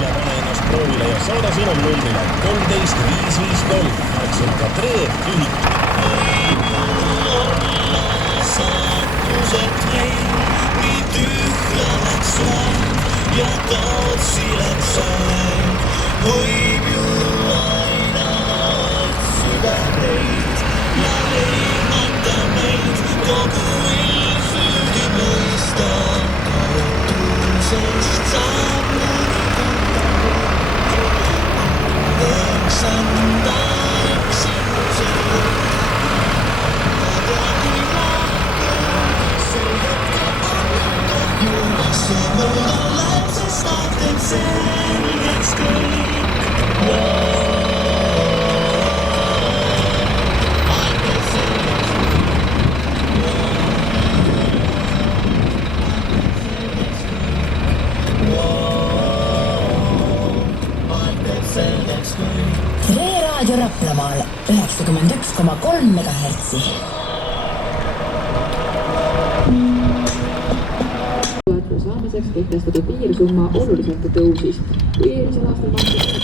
tule pane ennast proovile ja saada sõnum numbrile 13553. Märksõnaga Tre lühik. Saatused meil nii tühja läks vaid ja kaotsi läks aeg. Võib ju aina otsida teid ja leimata meid kogu ilmsüüdi mõista. Kaotusest saab enda eksimuse ma tean kui lahku see hetk annab juba see mööda läheb, sest aeg teeb selgeks kõik. Aeg teeb selgeks kõik. Tre raadio Raplamaal 91,3 MHz. Toetuse saamiseks kehtestatud piirsumma oluliselt tõusis. Kui eelmisel aastal maksis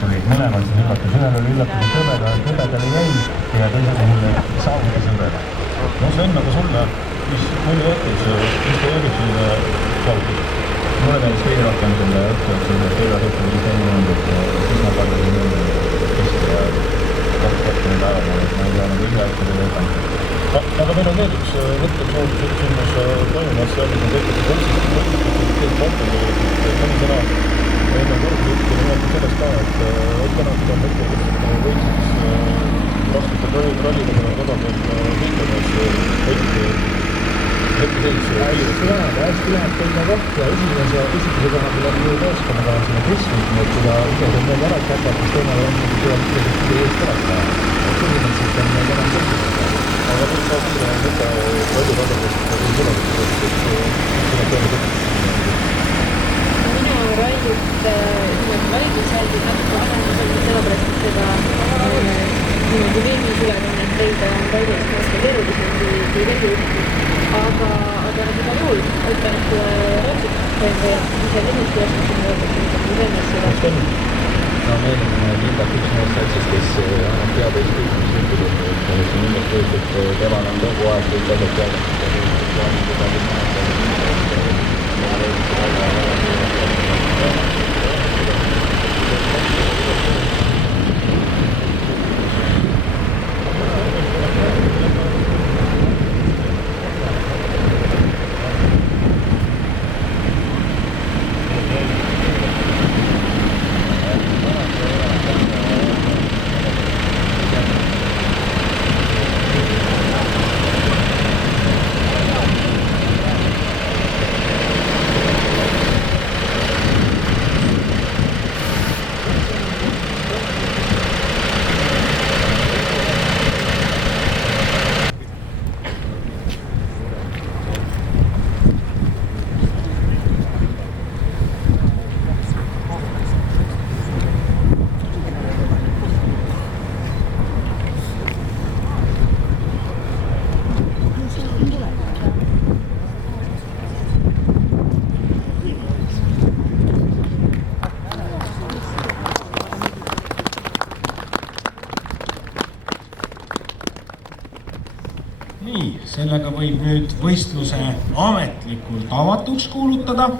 tulid mõlemad siis üllatus, ühel oli üllatus tõbedale jäi ja teisel puhul saavutas hõbeda. No Sven, aga sulle, mis mulje jättis, mis te jõudis saavutas? Mulle tähendis kõige rohkem selle õhtul, et teile õhtul oli see mõned, et üsna palju kesta ja kaks päeva poole, et ma ei tea nagu üle õhtul võtanud. Aga meil on veel üks võttesoovus sündmus toimumas, see on tehtud mõni sõna enne võrdlusjuhti nimetab sellest ka, et õppenad on võistluses raskuste rallidega tasapeel liikumas hetkeseis hästi läheb teine koht ja esimese koha peal on ju meeskonnaga sinna Kristmis, nii et seda ise saab veel ära kätta, siis teine on ikkagi eest ära teha. Põhimõtteliselt on meil enam selgitada. Aga nüüd saab kiire võtta palju tasemest või tulevikust, et seda teeme ise nimesid oskasin öelda, mis ennast seda. no meil on kindlalt üks mees satsis, kes annab teada ükskõik mis juhtub, et see nimelt võetud, temal on kogu aeg kõik asjad teada. Nii, sellega võib nüüd võistluse ametlikult avatuks kuulutada.